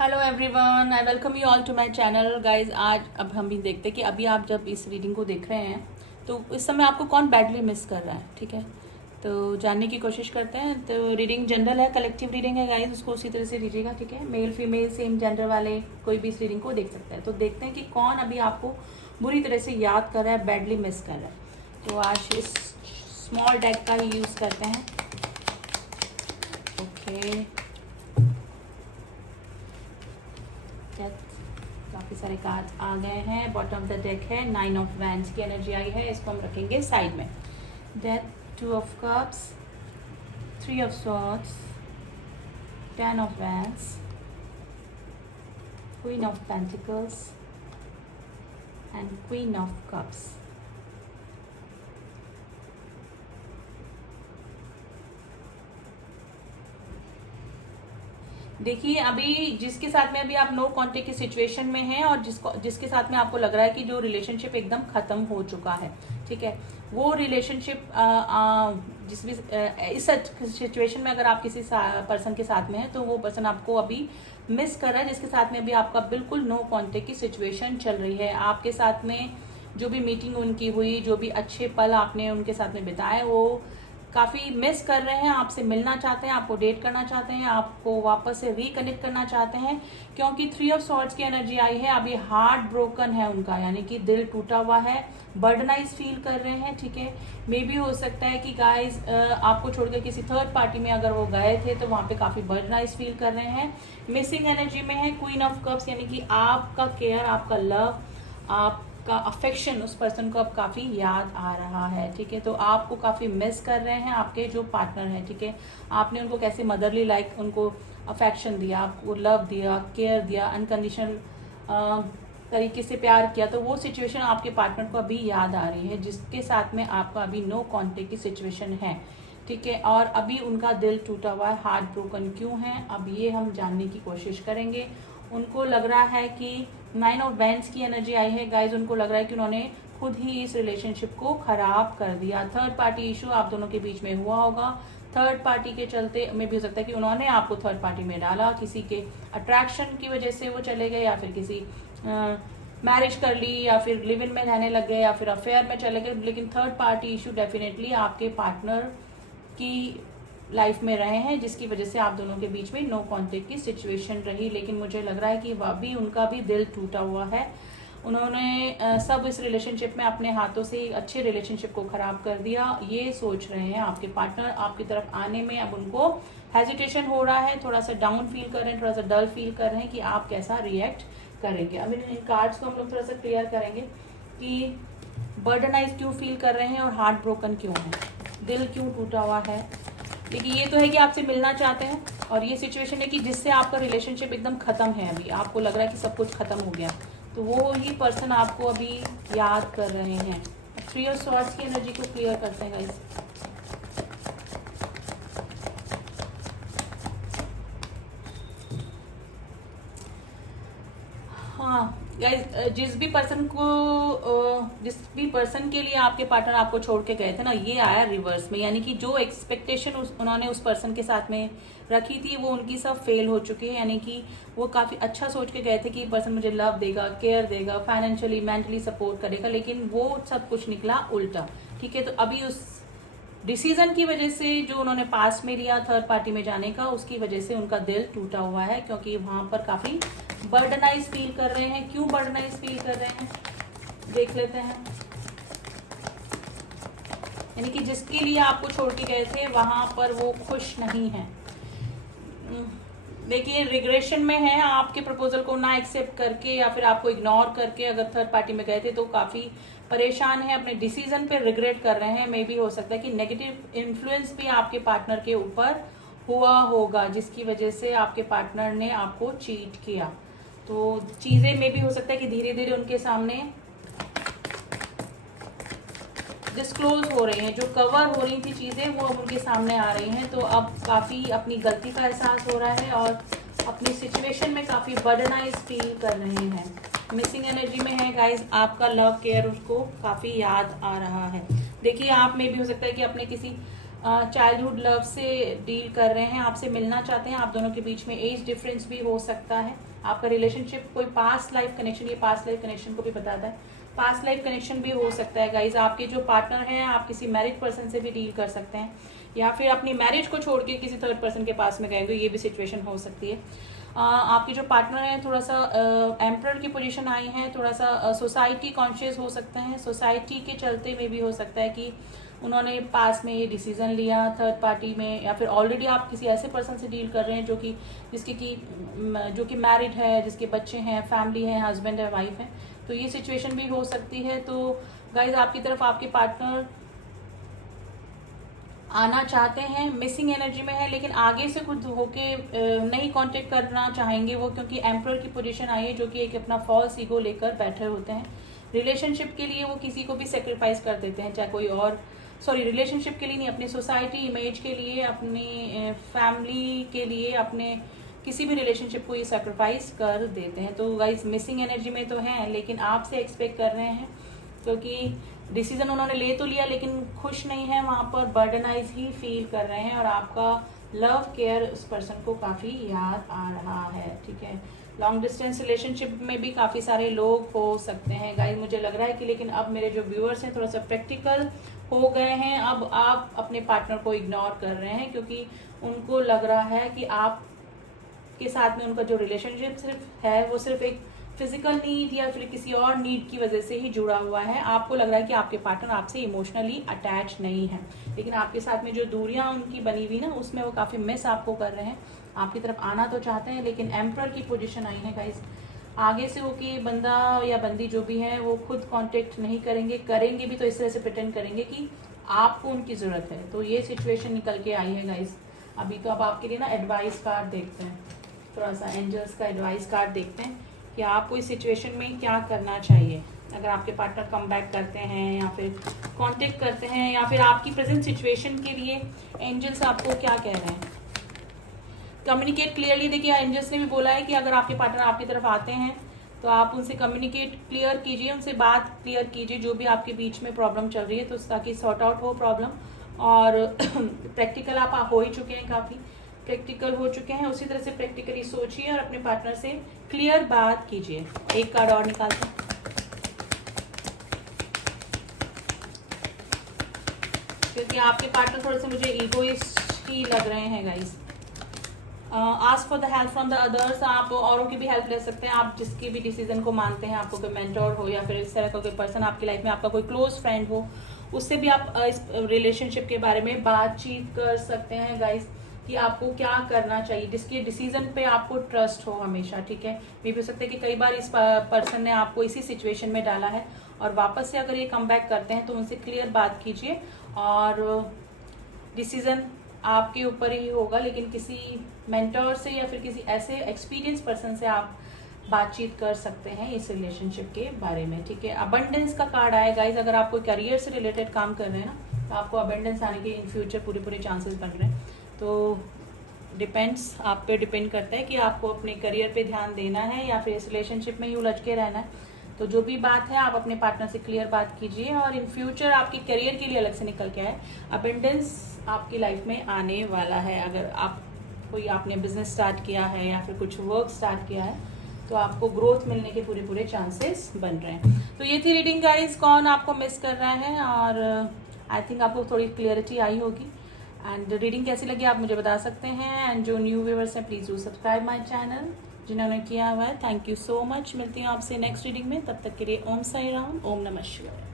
Hello everyone, I welcome you all to my channel guys. आज अब हम भी देखते हैं कि अभी आप जब इस रीडिंग को देख रहे हैं तो इस समय आपको कौन बैडली मिस कर रहा है। ठीक है, तो जानने की कोशिश करते हैं। तो रीडिंग जनरल है, कलेक्टिव रीडिंग है गाइज, उसको उसी तरह से लीजिएगा। ठीक है, मेल फीमेल सेम जेंडर वाले कोई भी इस रीडिंग को देख सकता है। तो देखते हैं कि कौन अभी आपको बुरी तरह से याद कर रहा है, बैडली मिस कर रहा है। तो आज इस स्मॉल डेक का ही यूज़ करते हैं। ओके, काफ़ी सारे कार्ड्स आ गए हैं। बॉटम ऑफ द डेक है, 9 ऑफ वैंड्स की एनर्जी आई है, इसको हम रखेंगे साइड में। Death, 2 of cups, 3 of swords, 10 of wands, queen of pentacles and queen of cups. देखिए, अभी जिसके साथ में अभी आप नो कांटेक्ट की सिचुएशन में हैं और जिसके साथ में आपको लग रहा है कि जो रिलेशनशिप एकदम खत्म हो चुका है, ठीक है, वो रिलेशनशिप जिस भी इस सिचुएशन में अगर आप किसी पर्सन के साथ में हैं तो वो पर्सन आपको अभी मिस कर रहा है, जिसके साथ में अभी आपका बिल्कुल नो कांटेक्ट की सिचुएशन चल रही है। आपके साथ में जो भी मीटिंग उनकी हुई, जो भी अच्छे पल आपने उनके साथ में बिताए, वो काफ़ी मिस कर रहे हैं, आपसे मिलना चाहते हैं, आपको डेट करना चाहते हैं, आपको वापस से रिकनेक्ट करना चाहते हैं, क्योंकि 3 ऑफ सॉर्ड्स की एनर्जी आई है। अभी हार्ट ब्रोकन है उनका, यानी कि दिल टूटा हुआ है, बर्डनाइज फील कर रहे हैं। ठीक है, मे भी हो सकता है कि गाइज आपको छोड़कर किसी थर्ड पार्टी में अगर वो गए थे तो वहाँ पे काफ़ी बर्डनाइज फील कर रहे हैं। मिसिंग एनर्जी में है क्वीन ऑफ कप्स, यानी कि आपका केयर, आपका लव, आपका अफेक्शन उस पर्सन को अब काफ़ी याद आ रहा है। ठीक है, तो आपको काफ़ी मिस कर रहे हैं आपके जो पार्टनर हैं। ठीक है, आपने उनको कैसे मदरली लाइक उनको अफेक्शन दिया, आपको लव दिया, केयर दिया, अनकंडीशनल तरीके से प्यार किया, तो वो सिचुएशन आपके पार्टनर को अभी याद आ रही है, जिसके साथ में आपका अभी नो कांटेक्ट की सिचुएशन है। ठीक है, और अभी उनका दिल टूटा हुआ है, हार्ट ब्रोकन क्यों है, अब ये हम जानने की कोशिश करेंगे। उनको लग रहा है कि 9 ऑफ वैंड्स की एनर्जी आई है गाइज, उनको लग रहा है कि उन्होंने खुद ही इस रिलेशनशिप को खराब कर दिया। थर्ड पार्टी इशू आप दोनों के बीच में हुआ होगा, थर्ड पार्टी के चलते में भी हो सकता है कि उन्होंने आपको थर्ड पार्टी में डाला, किसी के अट्रैक्शन की वजह से वो चले गए, या फिर किसी मैरिज कर ली, या फिर लिव इन में रहने लग गए, या फिर अफेयर में चले गए। लेकिन थर्ड पार्टी इशू डेफिनेटली आपके पार्टनर की लाइफ में रहे हैं, जिसकी वजह से आप दोनों के बीच में नो कांटेक्ट की सिचुएशन रही। लेकिन मुझे लग रहा है कि वह भी, उनका भी दिल टूटा हुआ है। उन्होंने सब इस रिलेशनशिप में अपने हाथों से अच्छे रिलेशनशिप को खराब कर दिया, ये सोच रहे हैं। आपके पार्टनर आपकी तरफ आने में अब उनको हेजिटेशन हो रहा है, थोड़ा सा डाउन फील कर रहे हैं, थोड़ा सा डल फील कर रहे हैं कि आप कैसा रिएक्ट करेंगे। अब इन कार्ड्स को हम लोग थोड़ा सा क्लियर करेंगे कि बर्डनाइज क्यों फील कर रहे हैं और हार्ट ब्रोकन क्यों है, दिल क्यों टूटा हुआ है। देखिए, ये तो है कि आपसे मिलना चाहते हैं, और ये सिचुएशन है कि जिससे आपका रिलेशनशिप एकदम खत्म है, अभी आपको लग रहा है कि सब कुछ खत्म हो गया, तो वो ही पर्सन आपको अभी याद कर रहे हैं। 3 ऑफ सॉर्ड्स की एनर्जी को क्लियर करते हैं गाइस। हाँ गाइस, जिस भी पर्सन के लिए आपके पार्टनर आपको छोड़ के गए थे ना, ये आया रिवर्स में, यानी कि जो एक्सपेक्टेशन उन्होंने उस पर्सन के साथ में रखी थी वो उनकी सब फेल हो चुकी है। यानी कि वो काफी अच्छा सोच के गए थे कि पर्सन मुझे लव देगा, केयर देगा, फाइनेंशियली मेंटली सपोर्ट करेगा, लेकिन वो सब कुछ निकला उल्टा। ठीक है, तो अभी उस डिसीजन की वजह से जो उन्होंने पास में लिया थर्ड पार्टी में जाने का, उसकी वजह से उनका दिल टूटा हुआ है, क्योंकि वहां पर काफी बर्डनाइज फील कर रहे हैं। क्यों बर्डनाइज फील कर रहे हैं देख लेते हैं। यानी कि जिसके लिए आपको छोड़ के गए थे वहां पर वो खुश नहीं है। देखिए, रिग्रेशन में है, आपके प्रपोजल को ना एक्सेप्ट करके या फिर आपको इग्नोर करके अगर थर्ड पार्टी में गए थे तो काफी परेशान है, अपने डिसीजन पे रिग्रेट कर रहे हैं। मे भी हो सकता है कि नेगेटिव इन्फ्लुएंस भी आपके पार्टनर के ऊपर हुआ होगा, जिसकी वजह से आपके पार्टनर ने आपको चीट किया। तो चीजें में भी हो सकता है कि धीरे धीरे उनके सामने डिस्क्लोज हो रही हैं, जो कवर हो रही थी चीजें वो अब उनके सामने आ रही हैं। तो अब काफी अपनी गलती का एहसास हो रहा है और अपनी सिचुएशन में काफी बर्डनाइज फील कर रहे हैं। मिसिंग एनर्जी में है गाइस, आपका लव केयर उसको काफी याद आ रहा है। देखिए, आप में भी हो सकता है कि अपने किसी चाइल्डहुड लव से डील कर रहे हैं, आपसे मिलना चाहते हैं। आप दोनों के बीच में एज डिफरेंस भी हो सकता है। आपका रिलेशनशिप कोई पास्ट लाइफ कनेक्शन, ये पास्ट लाइफ कनेक्शन को भी बताता है, पास्ट लाइफ कनेक्शन भी हो सकता है गाइज। आपके जो पार्टनर हैं आप किसी मैरिड पर्सन से भी डील कर सकते हैं, या फिर अपनी मैरिज को छोड़ के किसी थर्ड पर्सन के पास में गए, ये भी सिचुएशन हो सकती है। आपके जो पार्टनर हैं थोड़ा सा एम्परर की पोजीशन आई है, थोड़ा सा सोसाइटी कॉन्शियस हो सकते हैं। सोसाइटी के चलते में भी हो सकता है कि उन्होंने पास में ये डिसीजन लिया थर्ड पार्टी में, या फिर ऑलरेडी आप किसी ऐसे पर्सन से डील कर रहे हैं जो कि जो कि मैरिड है, जिसके बच्चे हैं, फैमिली है, हस्बैंड है, वाइफ है, तो ये सिचुएशन भी हो सकती है। तो गाइज आपकी तरफ आपके पार्टनर आना चाहते हैं, मिसिंग एनर्जी में है, लेकिन आगे से खुद होके नहीं कांटेक्ट करना चाहेंगे वो, क्योंकि एम्परर की पोजीशन आई है जो कि एक अपना फॉल्स ईगो लेकर बैठे होते हैं। रिलेशनशिप के लिए वो किसी को भी सेक्रीफाइस कर देते हैं, चाहे कोई और, सॉरी रिलेशनशिप के लिए नहीं, अपनी सोसाइटी इमेज के लिए, अपनी फैमिली के लिए, अपने किसी भी रिलेशनशिप को ये सेक्रीफाइस कर देते हैं। तो गाइज मिसिंग एनर्जी में तो हैं, लेकिन आपसे एक्सपेक्ट कर रहे हैं, क्योंकि डिसीजन उन्होंने ले तो लिया लेकिन खुश नहीं है, वहां पर बर्डनाइज ही फील कर रहे हैं, और आपका लव केयर उस पर्सन को काफी याद आ रहा है। ठीक है, लॉन्ग डिस्टेंस रिलेशनशिप में भी काफी सारे लोग हो सकते हैं गाइस, मुझे लग रहा है कि, लेकिन अब मेरे जो व्यूअर्स हैं थोड़ा सा प्रैक्टिकल हो गए हैं। अब आप अपने पार्टनर को इग्नोर कर रहे हैं, क्योंकि उनको लग रहा है कि आप के साथ में उनका जो रिलेशनशिप सिर्फ है वो सिर्फ एक फिजिकल नीड या फिर किसी और नीड की वजह से ही जुड़ा हुआ है। आपको लग रहा है कि आपके पार्टनर आपसे इमोशनली अटैच नहीं है, लेकिन आपके साथ में जो दूरियां उनकी बनी हुई ना, उसमें वो काफी मिस आपको कर रहे हैं। आपकी तरफ आना तो चाहते हैं, लेकिन एम्परर की पोजीशन आई है गाइस, आगे से वो कि बंदा या बंदी जो भी है वो खुद कांटेक्ट नहीं करेंगे, करेंगे भी तो इस तरह से प्रिटेंड करेंगे कि आपको उनकी जरूरत है। तो ये सिचुएशन निकल के आई है गाइस अभी। तो अब आपके लिए ना एडवाइस कार्ड देखते हैं, थोड़ा सा एंजल्स का एडवाइस कार्ड देखते हैं कि आपको इस सिचुएशन में क्या करना चाहिए। अगर आपके पार्टनर कम बैक करते हैं या फिर कांटेक्ट करते हैं, या फिर आपकी प्रेजेंट सिचुएशन के लिए एंजल्स आपको क्या कह रहे हैं, कम्युनिकेट क्लियरली। देखिए एंजल्स ने भी बोला है कि अगर आपके पार्टनर आपकी तरफ आते हैं तो आप उनसे कम्युनिकेट क्लियर कीजिए, उनसे बात क्लियर कीजिए, जो भी आपके बीच में प्रॉब्लम चल रही है, तो ताकि सॉर्ट आउट हो प्रॉब्लम। और प्रैक्टिकल आप हो ही चुके हैं, काफ़ी प्रैक्टिकल हो चुके हैं, उसी तरह से प्रैक्टिकली सोचिए और अपने पार्टनर से क्लियर बात कीजिए। एक कार्ड और निकालते हैं, क्योंकि आपके पार्टनर थोड़े से मुझे ईगोइस्ट ही लग रहे हैं guys. Ask for the help from the others, आप औरों की भी हेल्प ले सकते हैं, आप जिसके भी डिसीजन को मानते हैं, आपको कोई मेंटोर हो या फिर इस तरह का कोई पर्सन आपकी लाइफ में, आपका कोई क्लोज फ्रेंड हो, उससे भी आप इस रिलेशनशिप के बारे में बातचीत कर सकते हैं गाइस, कि आपको क्या करना चाहिए, जिसके डिसीजन पे आपको ट्रस्ट हो हमेशा। ठीक है, मे भी हो सकता है कि कई बार इस पर्सन ने आपको इसी सिचुएशन में डाला है, और वापस से अगर ये कम बैक करते हैं तो उनसे क्लियर बात कीजिए, और डिसीजन आपके ऊपर ही होगा, लेकिन किसी मेंटोर से या फिर किसी ऐसे एक्सपीरियंस पर्सन से आप बातचीत कर सकते हैं इस रिलेशनशिप के बारे में। ठीक है, अबंडेंस का कार्ड आया गाइज, अगर आप कोई करियर से रिलेटेड काम कर रहे हैं ना, तो आपको अबंडेंस आने के इन फ्यूचर पूरे चांसेस बन रहे हैं। तो डिपेंड्स, आप पे डिपेंड करता है कि आपको अपने करियर पे ध्यान देना है या फिर इस रिलेशनशिप में ही उलझ के रहना है। तो जो भी बात है आप अपने पार्टनर से क्लियर बात कीजिए, और इन फ्यूचर आपके करियर के लिए अलग से निकल के आए, अबंडेंस आपकी लाइफ में आने वाला है। अगर आप कोई आपने बिजनेस स्टार्ट किया है या फिर कुछ वर्क स्टार्ट किया है, तो आपको ग्रोथ मिलने के पूरे चांसेस बन रहे हैं। तो ये थी रीडिंग गाइस, कौन आपको मिस कर रहा है, और आई थिंक आपको थोड़ी क्लियरिटी आई होगी। एंड रीडिंग कैसी लगी आप मुझे बता सकते हैं, एंड जो न्यू व्यूअर्स हैं please do subscribe my channel, जिन्होंने किया हुआ है थैंक यू सो मच। मिलती हूँ आपसे नेक्स्ट रीडिंग में, तब तक के लिए ओम साई राम, ओम नमः शिवाय।